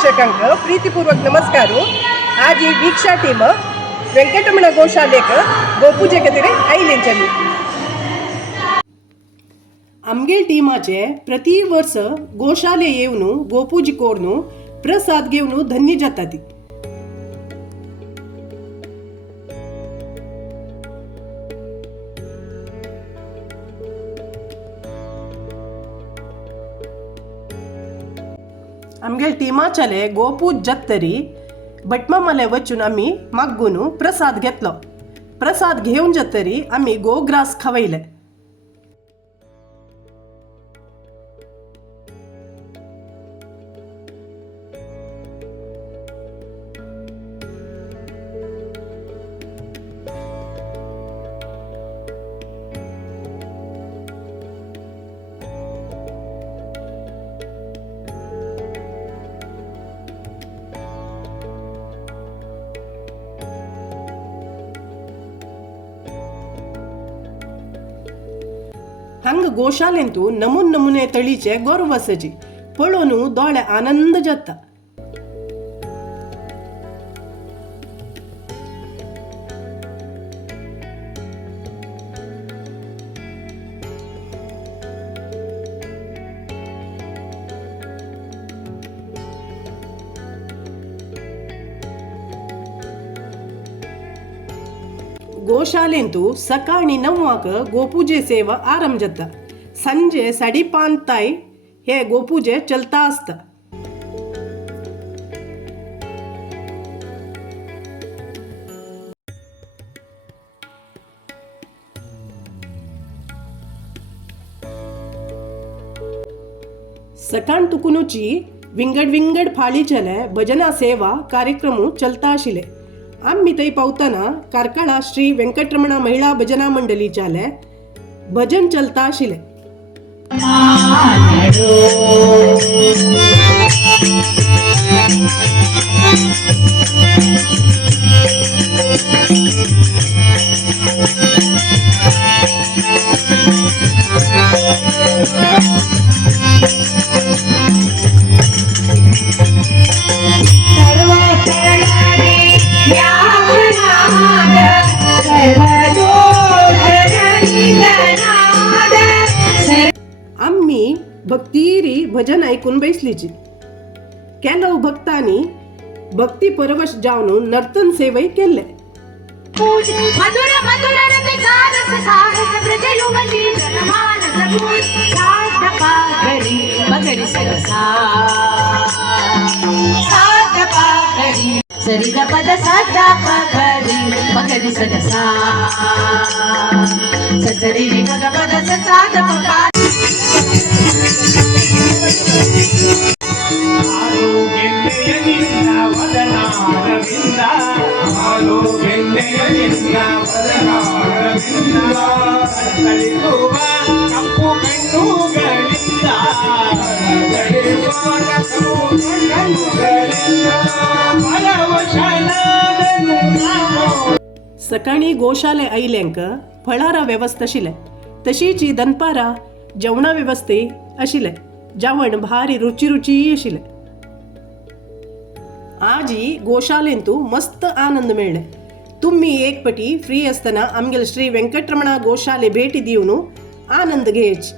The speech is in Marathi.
प्रेक्षकांक प्रीतीपूर्वक नमस्कार. आज ही वीक्षा टीम वेंकटरमण गोशालेक गोपूजे खातीर आयिल्ली. आमगे टीमाचे प्रति वर्ष गोशाले येवन गोपूजी कोरून प्रसाद घेवन धन्य जातात. आमगे टीमाच्याले गोपूज जत्तरी बटमामले वचून आम्ही मागून प्रसाद घेतलो. प्रसाद घेऊन जत्तरी आम्ही गोग्रास खावयले. हंग गोशालेंतू नमुने तळीचे गोरवासची पळोवन दोळे आनंद जाता. गोशालेंतू सकाळी 9 गोपूजे सेवा आरंभ जाता. संजे 5:30 ताई हे गोपूजे चलता असता. सकाळ तुकुनूची विंगड फाळीचेले भजना सेवा कार्यक्रम चलता आशिले. आम्ही थंय पावतना कारकळा श्री वेंकटरमण महिला भजना मंडळीच्याले भजन चलता आशिले. आम्ही भक्तिरी भजन ऐकून बैसलीची. केलो भक्तांनी भक्ती परवश जावन नर्तन सेवय केले. सरी ग पद साधा पगरी पगरी सदसा सरी ग पद साधा पगरी सकाळी गोशाले आयल्यांक फळारा व्यवस्था आशिले. तशीच दनपारा जेवणा व्यवस्थे आशिले. जेवण भारी रुची आशिले. आज ही गोशालेंतू मस्त आनंद मेळ्ळे. तुम्ही एक पटी फ्री असताना आमगेल श्री वेंकटरमण गोशाले भेटी दिवन आनंद घेयच.